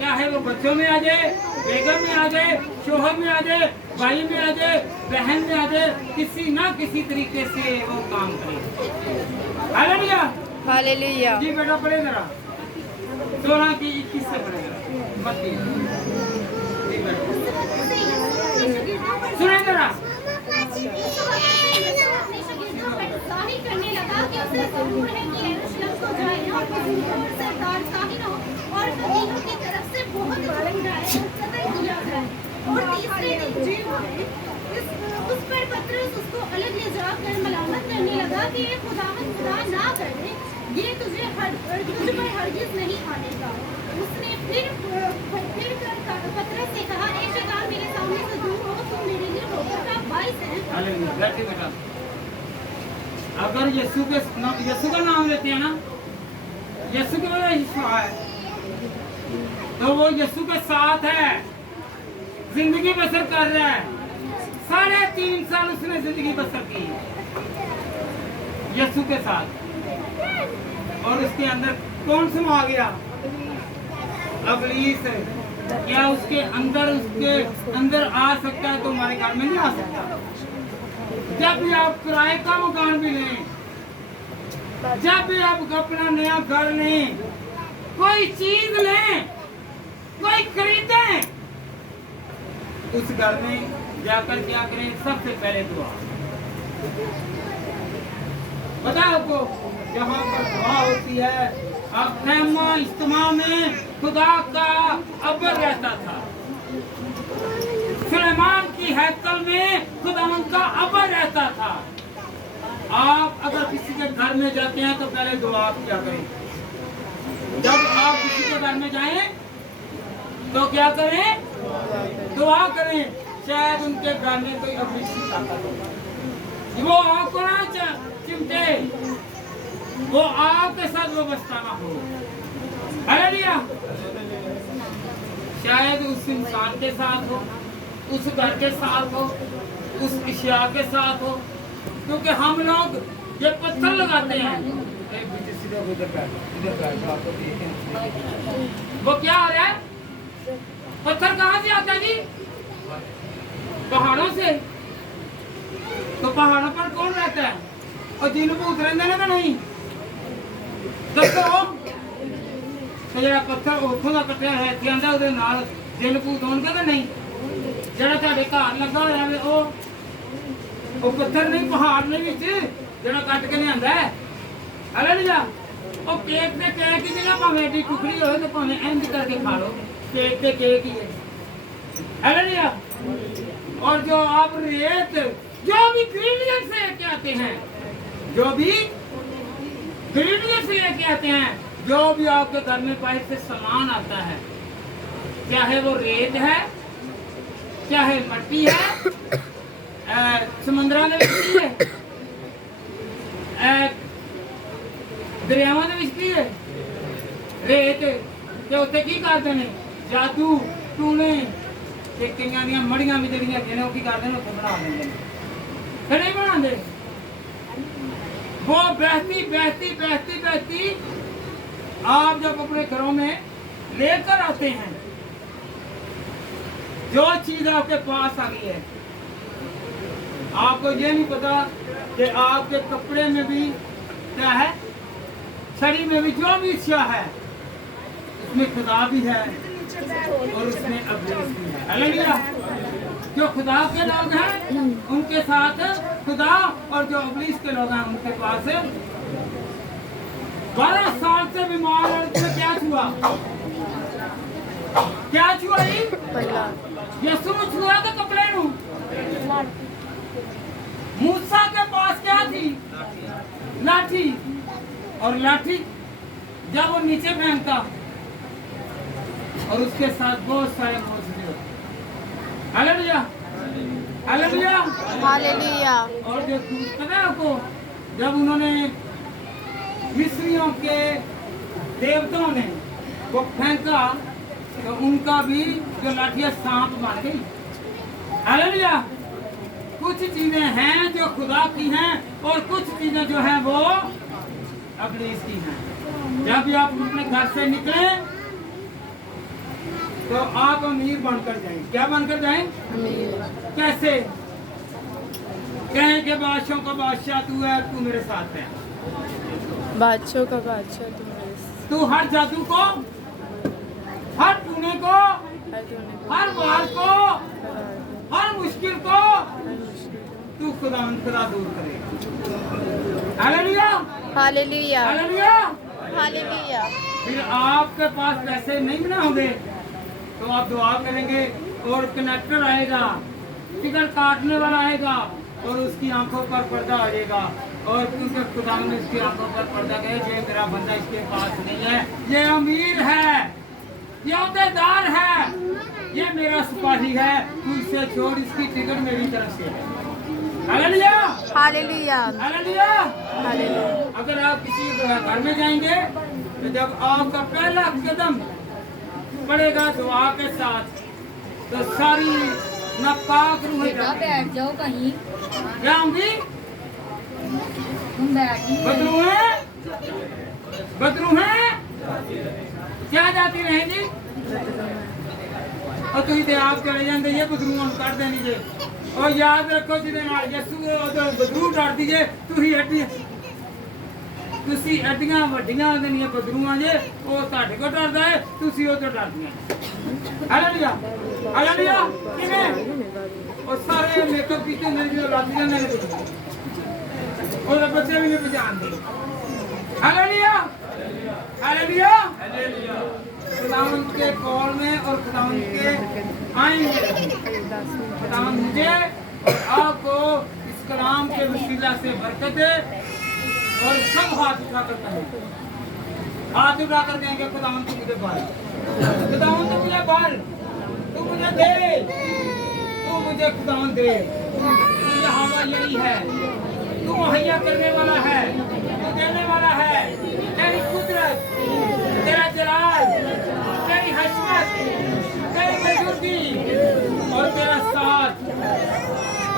चाहे वो बच्चों में आ जाए, बेगम में आ जाए, शोहर में आ जाए, भाई में आ जाए, बहन में आ जाए, किसी ना किसी तरीके से वो काम करे। Hallelujah hallelujah. जी बेटा पढ़े जरा 16 की 21 से पढ़े जरा मत्ती। जी बेटा सुने जरा। करने लगा कि उसे जरूर है कि यरूशलेम को जाए और सरदार साहिरों और फकीरों की तरफ से बहुत कत्ल किया जाए और तीसरे दिन जेल में उस पर पतरस उसको अलग ले जाकर मलामत करने लगा कि ये खुदा ना करे, ये तुझ पर हरगिज नहीं आने का। उसने फिर पतरस से कहा ए शैतान मेरे सामने से दूर हो, तुम मेरे लिए ठोकर का बाइस है। हालेलुया। बैठे बेटा। अगर यीशु का नाम लेते हैं ना, यीशु के वजह यीशु है, तो वो यीशु के साथ है, जिंदगी बसर कर रहा है। 3.5 साल उसने जिंदगी बसर की यीशु के साथ। और उसके अंदर कौन समा गया? अबलीस। क्या उसके अंदर आ सकता है तो हमारे घर में नहीं आ सकता? जब भी आप किराए का मकान भी लें, जब भी आप अपना नया घर लें, कोई चीज लें, कोई खरीदें, उस घर में जाकर क्या करें? सबसे पहले दुआ। पता है आपको जहाँ पर दुआ होती है, अब खैमा इज्तिमा में खुदा का अबर रहता था। सुलेमान की हैकल में खुदावन का अबर रहता था। आप अगर किसी के घर में जाते हैं तो पहले दुआ किया करें। जब आप किसी के घर में जाएं तो क्या करें? दुआ करें, शायद उनके घर में कोई अभिषेक ताकत हो, वो आपको ना चिमटे, वो आपके साथ व्यवस्था ना हो। हालेलुया। शायद उस इंसान के साथ हो, उस घर के साथ हो, उस इश्या के साथ हो, क्योंकि हम लोग ये पत्थर लगाते हैं। वो क्या हो रहा है? पत्थर कहाँ से आता है जी? पहाड़ों से। तो पहाड़ों पर कौन रहता है? और दिल को उतरने देना नहीं। दसो तो जरा पत्थर उठों का कटिया है कहता उधर नाल दिल को उतरन का नहीं। जरा ਤੁਹਾਡੇ ਘਰ ਲੱਗਾ ਹੋਇਆ ਵੇ ਉਹ ਪੱਥਰ ਨਹੀਂ ਪਹਾੜ ਦੇ ਵਿੱਚ ਜਿਹੜਾ ਕੱਟ ਕੇ ਲਿਆਂਦਾ ਹੈ। ਹਾਲੇਲੂਇਆ। ਉਹ ਕੇਕ ਤੇ ਕੇਕ ਹੀ ਜਿਹੜਾ ਭਾਵੇਂ ਏਡੀ ਟੁਕੜੀ ਹੋਵੇ ਤੇ ਭਾਵੇਂ ਇੰਜ करके खा लो, केक ਤੇ केक ही है। हालेलूया। और जो आप रेत जो भी ग्रीडियंट से लेके आते हैं, जो भी ग्रीडियंट से लेके आते हैं, जो भी आपके घर में पाइप से सामान आता है, चाहे वो रेत है, चाहे मट्टी है, समुद्रा में मिट्टी है, दरियावां में मिट्टी है, रेत ते उत्ते की करदे ने? जादू टूने ते कईयां दी मड़ियां भी जड़ियां ने वो की करदे ने उत्ते बना देंदे ने। फिर नहीं बनांदे। वो बहती बहती बहती बहती आप जब अपने घरों में लेकर आते हैं, जो चीज आपके पास आ गई है, आपको ये नहीं पता कि आपके कपड़े में भी क्या है, शरीर में भी जो भी इच्छा है, उसमें खुदा भी है और उसमें अब्लीस भी है। हालेलुया। जो खुदा के लोग हैं उनके साथ खुदा, और जो अब्लीस के लोग हैं उनके पास 12 साल से बीमार औरत में क्या छुआ? क्या छुआ? यसु छुआ तो कपड़े नू। मूसा के पास क्या थी? लाठी। और लाठी जब वो नीचे फेंकता और उसके साथ बहुत सारे मौजूद होते। हालेलुया। हालेलुया। हालेलुया। और जो पता है आपको, जब उन्होंने मिस्रियों के देवताओं ने वो फेंका तो उनका भी जो लाठियां सांप बन गई। हालेलुया। कुछ चीजें हैं जो खुदा की हैं और कुछ चीजें जो हैं वो अब्लीस की हैं। जब भी आप अपने घर से निकले तो आप अमीर बनकर जाएं। क्या बनकर जाएं? कैसे? कहें कि बादशाहों का बादशाह तू है, तू मेरे साथ है। बादशाह का बादशाह तू मेरे साथ। तू हर जादू को, हर टूने को, हर वार को, हर मुश्किल को तू खुदा दूर करे। हालेलुया। हालेलुया। हालेलुया। हालेलुया। फिर आपके पास पैसे नहीं बना होंगे तो आप दुआ करेंगे और कनेक्टर आएगा, टिकट काटने वाला आएगा और उसकी आंखों पर पर्दा आ जाएगा। और क्योंकि खुदा ने उसकी आंखों पर पर्दा गए, ये मेरा बंदा इसके पास नहीं है, ये अमीर है, ये औहदेदार है, ये मेरा सिपाही है, तू इसे छोड़, इसकी टिकट मेरी तरफ से है। हालेलुया। हालेलुया। हालेलुया। हालेलुया। अगर आप किसी घर में जाएंगे तो जब आपका पहला कदम पड़ेगा दुआ के साथ तो सारी नापाक रूहें बैठ जाओ कहीं। क्या होंगी? तुम बैठ बदरू हैं, बदरू हैं, क्या जाती रहेंगी? और तुम तो आप चले जाएंगे, ये बदरू कर देंगे। और याद रखो जिदे नाल यसू बदरू डर दीजिए, तुसी हड्डी तुसी हड्डियां वड्डियां देनियां बदरूआं जे, वो ਤੁਹਾਡੇ को डरदा है, तुसी ਉਹ ਤੋਂ डरदियां। हालेलुया। हालेलुया। किवें? और सारे मेकअप कीते ने जो लादियां ने और बच्चे भी नहीं पहचानते। हालेलुया। हालेलुया। हालेलुया। खुदावन के कॉल में और खुदावन के आएंगे, खुदावन मुझे और आपको इस कलाम के वसीला से बरकत दे और सब हाथ उठा करता है। हाथ उठा कर देंगे खुदावन तू मुझे बाल, खुदावन तू मुझे बाल, तू मुझे दे, तू मुझे खुदावन दे, तुझे हवा यही है, तू मुहैया करने वाला है, तू देने वाला है, तेरी कुदरत, तेरा जलाल, तेरी हशमत, तेरी बुजुर्गी और तेरा साथ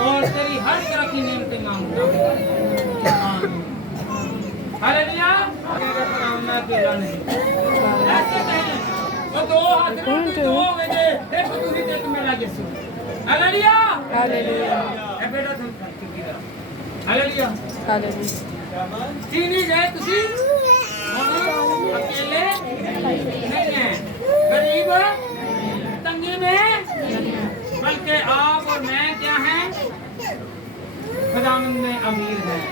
और तेरी हर तरह की नेमतें मांगता हूँ। हालेलुया। मैं अकेला नहीं, ऐसे नहीं, वो दो हाथ में दो बजे एक दूसरी देख मेरा यीशु। हालेलुया। हालेलुया। ए बेटा तुम चुकी रहो। हालेलुया। हालेलुया। चीनी गए तुसी अकेले नहीं हैं, गरीब तंगी में, बल्कि आप और मैं क्या हैं, खुदावंद में अमीर हैं,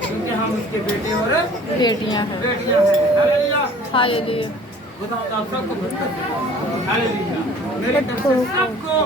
क्योंकि हम उसके बेटे और बेटियां हैं। बेटियां हैं। हालेलुया। हालेलुया। खुदा सबको बरकत दे। हालेलुया। मेरी तरफ से सबको